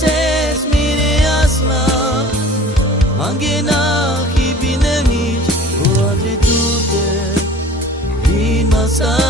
ses mire asla mangena ki binani o ade tute in masa